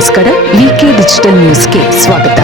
ನಮಸ್ಕಾರ. ವಿಕೆ ಡಿಜಿಟಲ್ ನ್ಯೂಸ್ಗೆ ಸ್ವಾಗತ.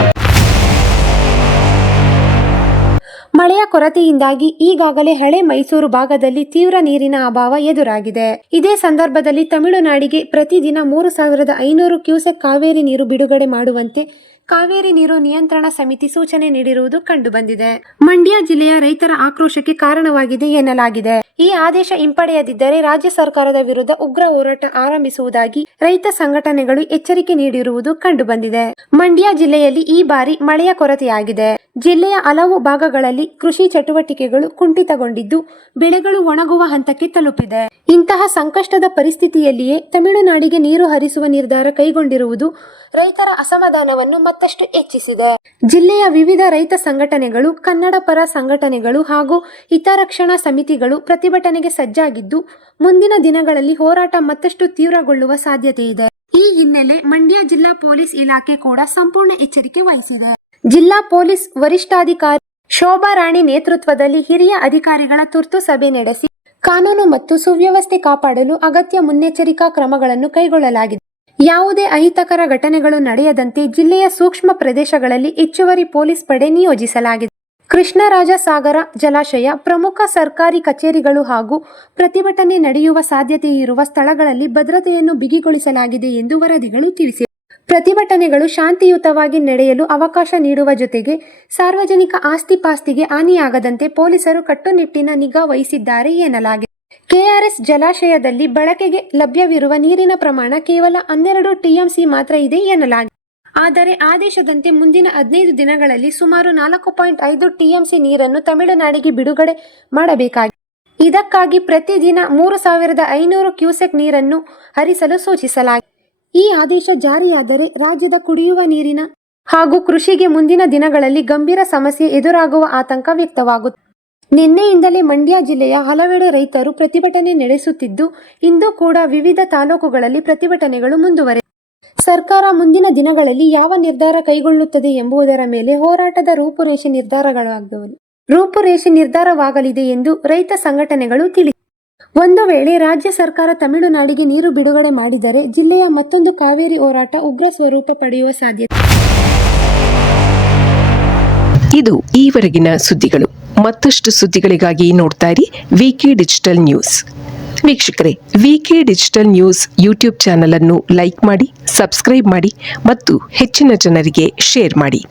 ಮಳೆಯ ಕೊರತೆಯಿಂದಾಗಿ ಈಗಾಗಲೇ ಹಳೆ ಮೈಸೂರು ಭಾಗದಲ್ಲಿ ತೀವ್ರ ನೀರಿನ ಅಭಾವ ಎದುರಾಗಿದೆ. ಇದೇ ಸಂದರ್ಭದಲ್ಲಿ ತಮಿಳುನಾಡಿಗೆ ಪ್ರತಿದಿನ 3,500 ಕ್ಯೂಸೆಕ್ ಕಾವೇರಿ ನೀರು ಬಿಡುಗಡೆ ಮಾಡುವಂತೆ ಕಾವೇರಿ ನೀರು ನಿಯಂತ್ರಣ ಸಮಿತಿ ಸೂಚನೆ ನೀಡಿರುವುದು ಕಂಡುಬಂದಿದೆ. ಮಂಡ್ಯ ಜಿಲ್ಲೆಯ ರೈತರ ಆಕ್ರೋಶಕ್ಕೆ ಕಾರಣವಾಗಿದೆ ಎನ್ನಲಾಗಿದೆ. ಈ ಆದೇಶ ಹಿಂಪಡೆಯದಿದ್ದರೆ ರಾಜ್ಯ ಸರ್ಕಾರದ ವಿರುದ್ಧ ಉಗ್ರ ಹೋರಾಟ ಆರಂಭಿಸುವುದಾಗಿ ರೈತ ಸಂಘಟನೆಗಳು ಎಚ್ಚರಿಕೆ ನೀಡಿರುವುದು ಕಂಡುಬಂದಿದೆ. ಮಂಡ್ಯ ಜಿಲ್ಲೆಯಲ್ಲಿ ಈ ಬಾರಿ ಮಳೆಯ ಕೊರತೆಯಾಗಿದೆ. ಜಿಲ್ಲೆಯ ಹಲವು ಭಾಗಗಳಲ್ಲಿ ಕೃಷಿ ಚಟುವಟಿಕೆಗಳು ಕುಂಠಿತಗೊಂಡಿದ್ದು ಬೆಳೆಗಳು ಒಣಗುವ ಹಂತಕ್ಕೆ ತಲುಪಿದೆ. ಇಂತಹ ಸಂಕಷ್ಟದ ಪರಿಸ್ಥಿತಿಯಲ್ಲಿಯೇ ತಮಿಳುನಾಡಿಗೆ ನೀರು ಹರಿಸುವ ನಿರ್ಧಾರ ಕೈಗೊಂಡಿರುವುದು ರೈತರ ಅಸಮಾಧಾನವನ್ನು ಮತ್ತಷ್ಟು ಹೆಚ್ಚಿಸಿದೆ. ಜಿಲ್ಲೆಯ ವಿವಿಧ ರೈತ ಸಂಘಟನೆಗಳು, ಕನ್ನಡ ಪರ ಸಂಘಟನೆಗಳು ಹಾಗೂ ಹಿತರಕ್ಷಣಾ ಸಮಿತಿಗಳು ಪ್ರತಿಭಟನೆಗೆ ಸಜ್ಜಾಗಿದ್ದು ಮುಂದಿನ ದಿನಗಳಲ್ಲಿ ಹೋರಾಟ ಮತ್ತಷ್ಟು ತೀವ್ರಗೊಳ್ಳುವ ಸಾಧ್ಯತೆ ಇದೆ. ಈ ಹಿನ್ನೆಲೆ ಮಂಡ್ಯ ಜಿಲ್ಲಾ ಪೊಲೀಸ್ ಇಲಾಖೆ ಕೂಡ ಸಂಪೂರ್ಣ ಎಚ್ಚರಿಕೆ ವಹಿಸಿದೆ. ಜಿಲ್ಲಾ ಪೊಲೀಸ್ ವರಿಷ್ಠಾಧಿಕಾರಿ ಶೋಭಾ ರಾಣಿ ನೇತೃತ್ವದಲ್ಲಿ ಹಿರಿಯ ಅಧಿಕಾರಿಗಳ ತುರ್ತು ಸಭೆ ನಡೆಸಿ ಕಾನೂನು ಮತ್ತು ಸುವ್ಯವಸ್ಥೆ ಕಾಪಾಡಲು ಅಗತ್ಯ ಮುನ್ನೆಚ್ಚರಿಕಾ ಕ್ರಮಗಳನ್ನು ಕೈಗೊಳ್ಳಲಾಗಿದೆ. ಯಾವುದೇ ಅಹಿತಕರ ಘಟನೆಗಳು ನಡೆಯದಂತೆ ಜಿಲ್ಲೆಯ ಸೂಕ್ಷ್ಮ ಪ್ರದೇಶಗಳಲ್ಲಿ ಹೆಚ್ಚುವರಿ ಪೊಲೀಸ್ ಪಡೆ ನಿಯೋಜಿಸಲಾಗಿದೆ. ಕೃಷ್ಣರಾಜ ಸಾಗರ ಜಲಾಶಯ, ಪ್ರಮುಖ ಸರ್ಕಾರಿ ಕಚೇರಿಗಳು ಹಾಗೂ ಪ್ರತಿಭಟನೆ ನಡೆಯುವ ಸಾಧ್ಯತೆ ಇರುವ ಸ್ಥಳಗಳಲ್ಲಿ ಭದ್ರತೆಯನ್ನು ಬಿಗಿಗೊಳಿಸಲಾಗಿದೆ ಎಂದು ವರದಿಗಳು ತಿಳಿಸಿವೆ. ಪ್ರತಿಭಟನೆಗಳು ಶಾಂತಿಯುತವಾಗಿ ನಡೆಯಲು ಅವಕಾಶ ನೀಡುವ ಜೊತೆಗೆ ಸಾರ್ವಜನಿಕ ಆಸ್ತಿ-ಪಾಸ್ತಿಗೆ ಹಾನಿಯಾಗದಂತೆ ಪೊಲೀಸರು ಕಟ್ಟುನಿಟ್ಟಿನ ನಿಗಾ ವಹಿಸಿದ್ದಾರೆ ಎನ್ನಲಾಗಿದೆ. ಕೆಆರ್ಎಸ್ ಜಲಾಶಯದಲ್ಲಿ ಬಳಕೆಗೆ ಲಭ್ಯವಿರುವ ನೀರಿನ ಪ್ರಮಾಣ ಕೇವಲ 12 ಟಿಎಂಸಿ ಮಾತ್ರ ಇದೆ ಎನ್ನಲಾಗಿದೆ. ಆದರೆ ಆದೇಶದಂತೆ ಮುಂದಿನ 15 ದಿನಗಳಲ್ಲಿ ಸುಮಾರು 4.5 ಟಿಎಂಸಿ ನೀರನ್ನು ತಮಿಳುನಾಡಿಗೆ ಬಿಡುಗಡೆ ಮಾಡಬೇಕಾಗಿದೆ. ಇದಕ್ಕಾಗಿ ಪ್ರತಿದಿನ 3,500 ಕ್ಯೂಸೆಕ್ ನೀರನ್ನು ಹರಿಸಲು ಸೂಚಿಸಲಾಗಿದೆ. ಈ ಆದೇಶ ಜಾರಿಯಾದರೆ ರಾಜ್ಯದ ಕುಡಿಯುವ ನೀರಿನ ಹಾಗೂ ಕೃಷಿಗೆ ಮುಂದಿನ ದಿನಗಳಲ್ಲಿ ಗಂಭೀರ ಸಮಸ್ಯೆ ಎದುರಾಗುವ ಆತಂಕ ವ್ಯಕ್ತವಾಗುತ್ತದೆ. ನಿನ್ನೆಯಿಂದಲೇ ಮಂಡ್ಯ ಜಿಲ್ಲೆಯ ಹಲವೆಡೆ ರೈತರು ಪ್ರತಿಭಟನೆ ನಡೆಸುತ್ತಿದ್ದು ಇಂದು ಕೂಡ ವಿವಿಧ ತಾಲೂಕುಗಳಲ್ಲಿ ಪ್ರತಿಭಟನೆಗಳು ಮುಂದುವರೆದಿವೆ. ಸರ್ಕಾರ ಮುಂದಿನ ದಿನಗಳಲ್ಲಿ ಯಾವ ನಿರ್ಧಾರ ಕೈಗೊಳ್ಳುತ್ತದೆ ಎಂಬುದರ ಮೇಲೆ ಹೋರಾಟದ ರೂಪುರೇಷೆ ನಿರ್ಧಾರವಾಗಲಿದೆ ಎಂದು ರೈತ ಸಂಘಟನೆಗಳು ತಿಳಿಸಿವೆ. ಒಂದು ವೇಳೆ ರಾಜ್ಯ ಸರ್ಕಾರ ತಮಿಳುನಾಡಿಗೆ ನೀರು ಬಿಡುಗಡೆ ಮಾಡಿದರೆ ಜಿಲ್ಲೆಯ ಮತ್ತೊಂದು ಕಾವೇರಿ ಹೋರಾಟ ಉಗ್ರ ಸ್ವರೂಪ ಪಡೆಯುವ ಸಾಧ್ಯತೆ. ಇದು ಈವರೆಗಿನ ಸುದ್ದಿಗಳು. ಮತ್ತಷ್ಟು ಸುದ್ದಿಗಳಿಗಾಗಿ ನೋಡ್ತಾ ಇರಿ ವಿಕೆ ಡಿಜಿಟಲ್ ನ್ಯೂಸ್. ವೀಕ್ಷಕರೇ, ವಿಕೆ ಡಿಜಿಟಲ್ ನ್ಯೂಸ್ ಯೂಟ್ಯೂಬ್ ಚಾನಲ್ ಅನ್ನು ಲೈಕ್ ಮಾಡಿ, ಸಬ್ಸ್ಕ್ರೈಬ್ ಮಾಡಿ ಮತ್ತು ಹೆಚ್ಚಿನ ಜನರಿಗೆ ಶೇರ್ ಮಾಡಿ.